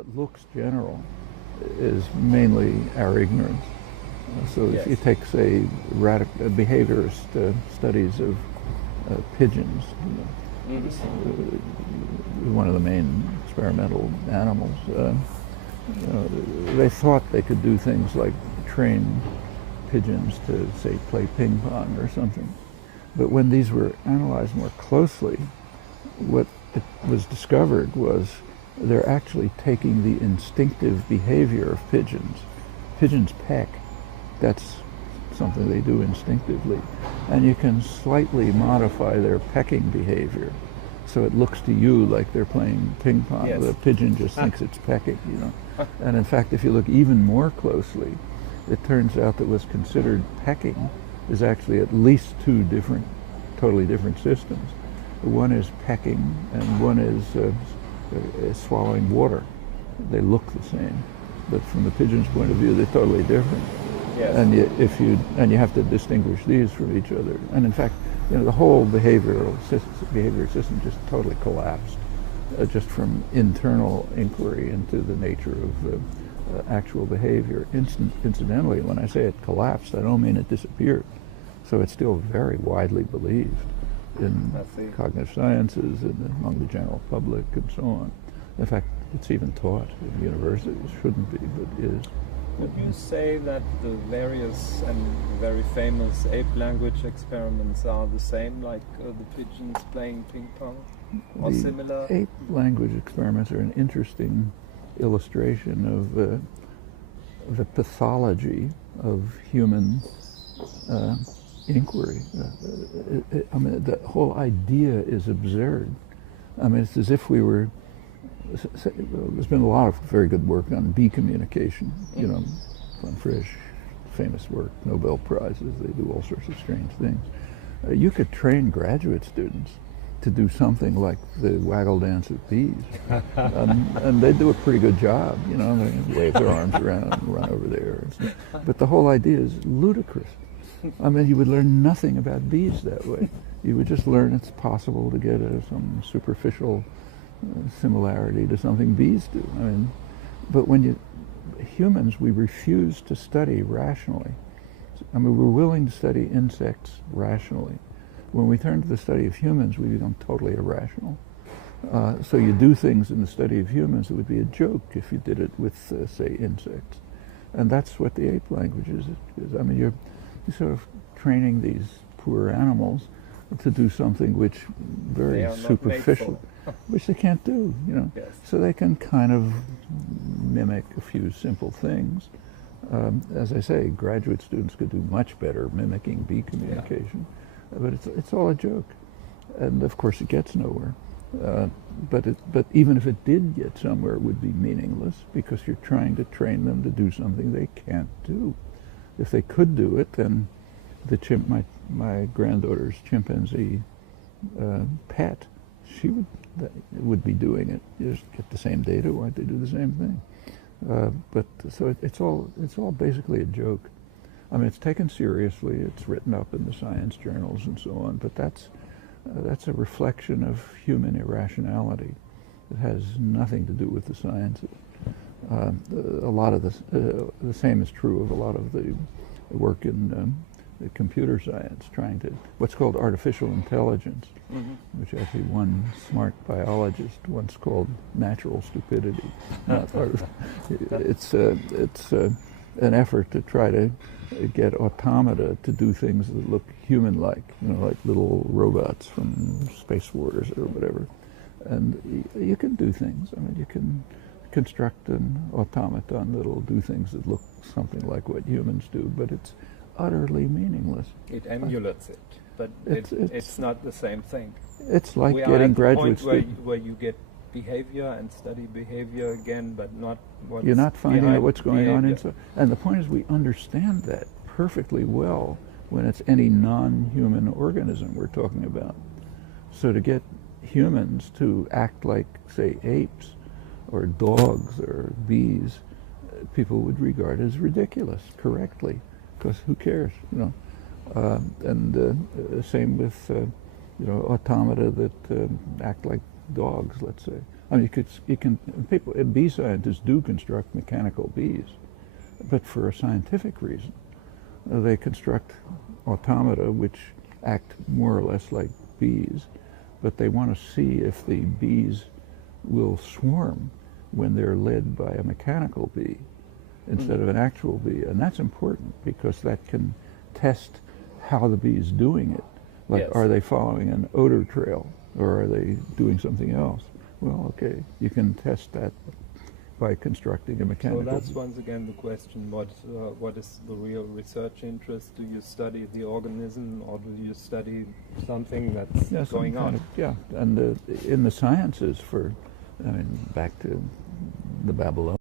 what looks general is mainly our ignorance. So if you take, say, behaviorist studies of pigeons, one of the main experimental animals, they thought they could do things like train pigeons to, say, play ping pong or something. But when these were analyzed more closely, what it was discovered was they're actually taking the instinctive behavior of pigeons. Pigeons peck. That's something they do instinctively. And you can slightly modify their pecking behavior so it looks to you like they're playing ping pong. Yes. The pigeon just thinks it's pecking, And in fact, if you look even more closely, it turns out that what's considered pecking is actually at least two totally different systems. One is pecking and one is swallowing water. They look the same, but from the pigeon's point of view, they're totally different. Yes. And you have to distinguish these from each other. And in fact, the whole behavior system just totally collapsed, just from internal inquiry into the nature of actual behavior. Incidentally, when I say it collapsed, I don't mean it disappeared. So it's still very widely believed in cognitive sciences and among the general public and so on. In fact, it's even taught in universities. Shouldn't be, but is. Would you say that the various and very famous ape language experiments are the same, like the pigeons playing ping pong, or similar? Ape language experiments are an interesting illustration of the pathology of human inquiry. I mean, the whole idea is absurd. I mean, it's as if we were. There's been a lot of very good work on bee communication. Von Frisch, famous work, Nobel Prizes. They do all sorts of strange things. You could train graduate students to do something like the waggle dance of bees, and they do a pretty good job. They wave their arms around and run over there. But the whole idea is ludicrous. I mean, you would learn nothing about bees that way. You would just learn it's possible to get some superficial similarity to something bees do. I mean, but humans, we refuse to study rationally. I mean, we're willing to study insects rationally. When we turn to the study of humans, we become totally irrational. So you do things in the study of humans that would be a joke if you did it with, say, insects. And that's what the ape language is. I mean, you're sort of training these poor animals to do something which very superficial, which they can't do, Yes. So they can kind of mimic a few simple things. As I say, graduate students could do much better mimicking bee communication, but it's all a joke, and of course it gets nowhere. But even if it did get somewhere, it would be meaningless because you're trying to train them to do something they can't do. If they could do it, then my granddaughter's chimpanzee pet, she would be doing it. You just get the same data. Why don't they do the same thing? But so it's all basically a joke. I mean, it's taken seriously. It's written up in the science journals and so on. But that's a reflection of human irrationality. It has nothing to do with the sciences. A lot of the same is true of a lot of the work in computer science, trying to what's called artificial intelligence, which actually one smart biologist once called natural stupidity. It's an effort to try to get automata to do things that look human-like, like little robots from Space Wars or whatever. And you can do things. I mean, you can construct an automaton that'll do things that look something like what humans do, but it's utterly meaningless. It emulates it, but it's not the same thing. It's like getting graduate students where you get behavior and study behavior again, but not what's you're not finding out what's going behavior. on inside. And the point is, we understand that perfectly well when it's any non-human organism we're talking about. So to get humans to act like, say, apes or dogs or bees, people would regard as ridiculous correctly, because who cares, same with automata that act like dogs, let's say. I mean, bee scientists do construct mechanical bees, but for a scientific reason. They construct automata which act more or less like bees, but they want to see if the bees will swarm when they're led by a mechanical bee instead of an actual bee. And that's important because that can test how the bee is doing it. Like, Yes. Are they following an odor trail or are they doing something else? Well, okay, you can test that by constructing a mechanical So that's bee. once again the question, what is the real research interest? Do you study the organism or do you study something that's Yeah, some going kind on? of- yeah, and in the sciences back to the Babylonians,